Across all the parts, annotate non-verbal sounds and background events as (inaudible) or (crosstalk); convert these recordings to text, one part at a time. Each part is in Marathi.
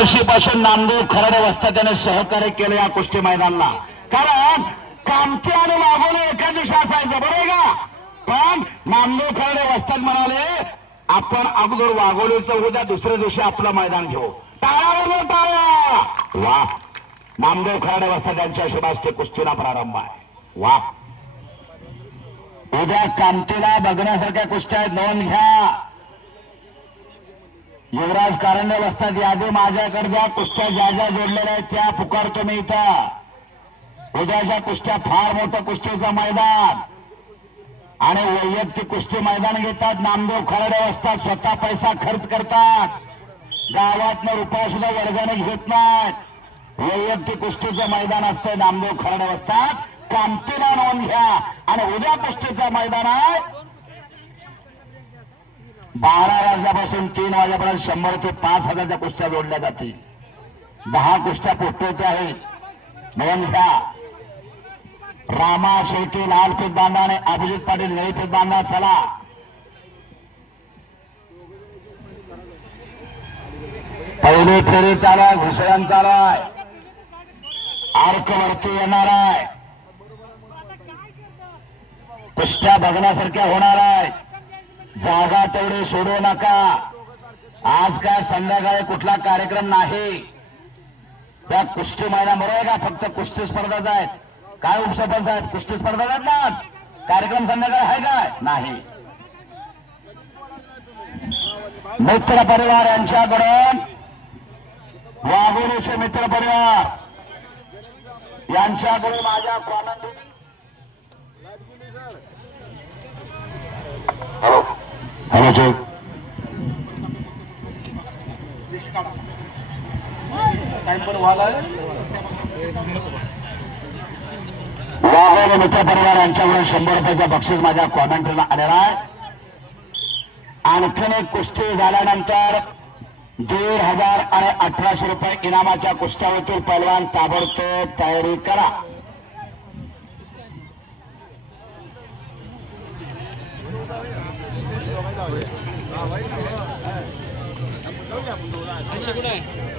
वर्षीपासून नामदेव खराडे वस्ता त्याने सहकार्य केलं या कुस्ती मैदानाला. कारण कामते आणि वाघोले एका दिवशी असायचं बरं का? पण नामदेव खराडे वस्तात म्हणाले आपण अगोदर वाघोलीचं उद्या दुसऱ्या दिवशी आपलं मैदान घेऊ. टाळ्या टाळ्या. वा. नामदेव खराडे वस्ता त्यांच्या शुभास्ते कुस्तीला प्रारंभ आहे. वा. उद्या कामतेला बघण्यासारख्या कुस्त्या आहेत नोंद घ्या. युवराज कारंडे असतात. यादी माझ्याकडे द्या. कुस्त्या ज्या ज्या जोडलेल्या आहेत त्या पुकारतो मी इथं. उद्याच्या कुस्त्या फार मोठं कुस्तीचं मैदान. आणि वैयक्तिक कुस्ती मैदान घेतात. नामदेव खरडे असतात. स्वतः पैसा खर्च करतात. गावातनं रुपया सुद्धा वर्गाने घेत नाहीत. वैयक्तिक कुस्तीचं मैदान असतं नामदेव खरडे असतात. कामतीला नोंद घ्या. आणि उद्या कुस्तीचं मैदान आहे. बारा वाजल्यापासून तीन वाजेपर्यंत शंभर ते पाच हजारच्या कुस्त्या जोडल्या जातील. दहा कुस्त्या पोटवते आहेत. म्हणून घ्या रामा शेट्टी लाल पेट बांधा आणि अभिजित पाटील निळी पेट बांधा. चला. पहिले फेरी चालाय आहे घुसळण आर्क वरती येणार आहे. कुस्त्या बघण्यासारख्या होणार आहेत. जागा तेवढे सोडू नका. आज काय संध्याकाळी कुठला कार्यक्रम नाही. त्या कुस्ती मैदान आहे का? फक्त कुस्ती स्पर्धाच आहेत. काय उपसरपंच आहेत? कुस्ती स्पर्धा आहेत ना आज कार्यक्रम संध्याकाळी आहे काय? नाही. मित्र परिवार यांच्याकडून वाघोलीचे मित्र परिवार यांच्याकडून माझ्या कोणा हॅलो. हॅलो वाघ मित्र परिवार यांच्याकडून शंभर रुपयाचा बक्षीस माझ्या कॉमेंटला आलेला आहे. आणखीन एक कुस्ती झाल्यानंतर दीड हजार आणि अठराशे रुपये इनामाच्या कुस्त्यावरती पैलवान ताबडतोब तयारी करा. अच्छा कुठं आहे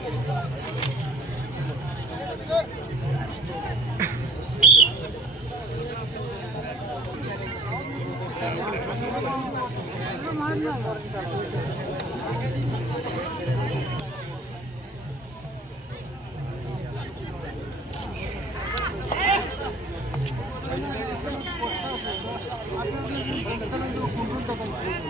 हॅलो (laughs)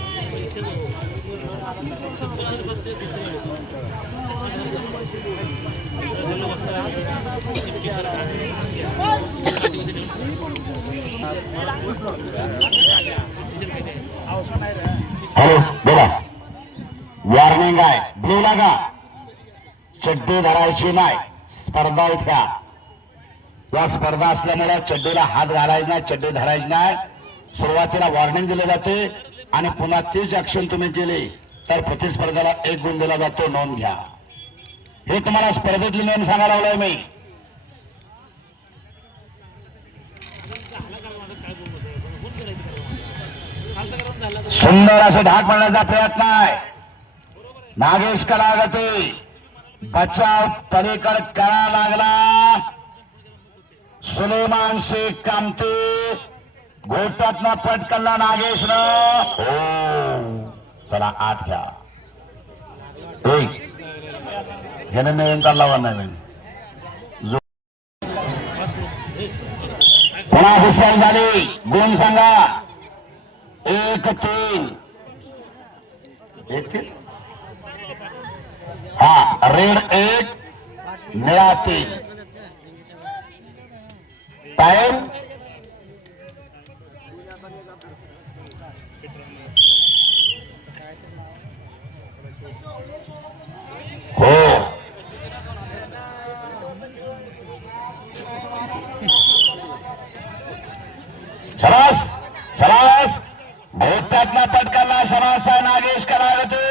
बोला. वॉर्निंग आहे. ब्लू लागा. चड्डी धरायची नाही. स्पर्धा इथ्या या स्पर्धा असल्यामुळे चड्डीला हात घालायचा नाही चड्डी धरायची नाही. सुरुवातीला वॉर्निंग दिले जाते. आणि पुन्हा तेच ऍक्शन तुम्ही केले तर प्रतिस्पर्धाला एक गुण दिला जातो नोंद घ्या. हे तुम्हाला स्पर्धेतले नियम सांगायला लावलंय मी. सुंदर असं धाक मारण्याचा प्रयत्न आहे. नागेश कलागती बचाव पलीकड करा लागला. सुलेमान शेख कामते घोटातनं पटकनला नागेश न हो. चला आठ घ्या. एक. ह्याने मिळून तर लावा नाही जो- पुन्हा हुशार झाली. गुण सांगा. एक तीन. एक हा रेड एक निळा तीन. टाइम हो. सरास सरास भोत्यातला पटकाला आहे नागेश करावते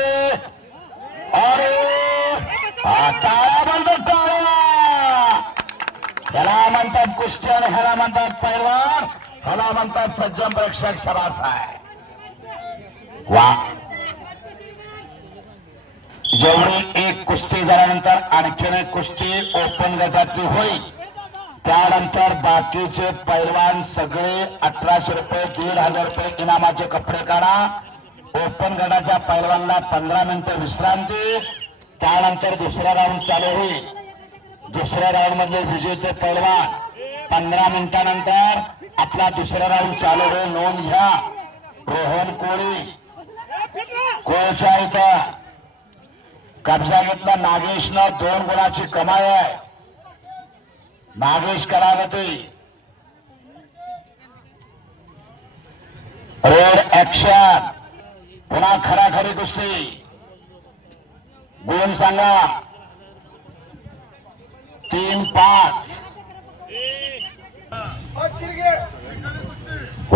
अरे टाळ्या म्हणतात टाळ्या. ह्याला म्हणतात कुस्त्या ह्याला म्हणतात पैलवान. ह्याला म्हणतात सज्जन प्रेक्षक शबास वा. जेवढी एक कुस्ती झाल्यानंतर आणखीन एक कुस्ती ओपन गटातली होईल. त्यानंतर बाकीचे पैलवान सगळे अठराशे रुपये दीड हजार रुपये इनामाचे कपडे काढा. ओपन गटाच्या पैलवानला पंधरा मिनिटं विश्रांती. त्यानंतर दुसरा राऊंड चालू होईल. दुसऱ्या राऊंड मधले विजेते पैलवान पंधरा मिनिटानंतर आपला दुसरा राऊंड चालू होईल. नोंद घ्या. रोहन कोळी. कोळच्या इथं. कब्जा घेतला नागेशनं. दोन गुणाची कमाई आहे. नागेश करावती रोड ऍक्शन पुन्हा खराखरी कुस्ती. गुण सांगा. तीन पाच.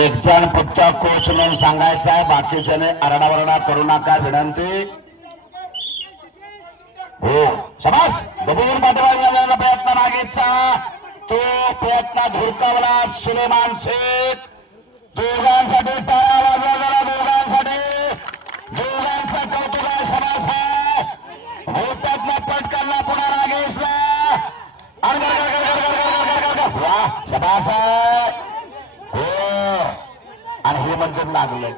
एक जण फक्त कोच म्हणून सांगायचा आहे. बाकीच्याने आरडावरडा करू नका. विनंती. हो. समाज बबून पाठवायला प्रयत्न मागेचा तो प्रयत्न धुरकावला सुलेमान शेख. दोघांसाठी दोघांसाठी. दोघांचा कौतुक आहे. समाज आहे होतात पटकनला पुन्हा रागेशला. वा. आणि हे म्हणजे लागले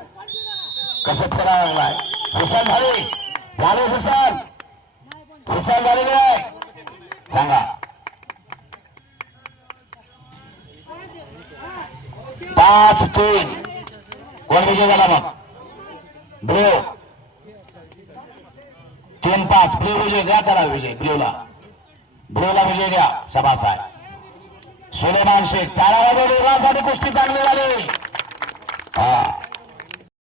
कसं फिरायला लागलाय? हुसन झाली. झाले हुसन हुसन झालेले आहे. सांगा. पाच तीन. कोण विजय झाला मग? ब्ल्यू तीन पाच. ब्ल्यू विजय द्या करा विजय ब्ल्यूला ब्ल्यूला विजय द्या सभासाहेब सुलेमान शेख. चारा कुस्ती चांगली झाली. Ah.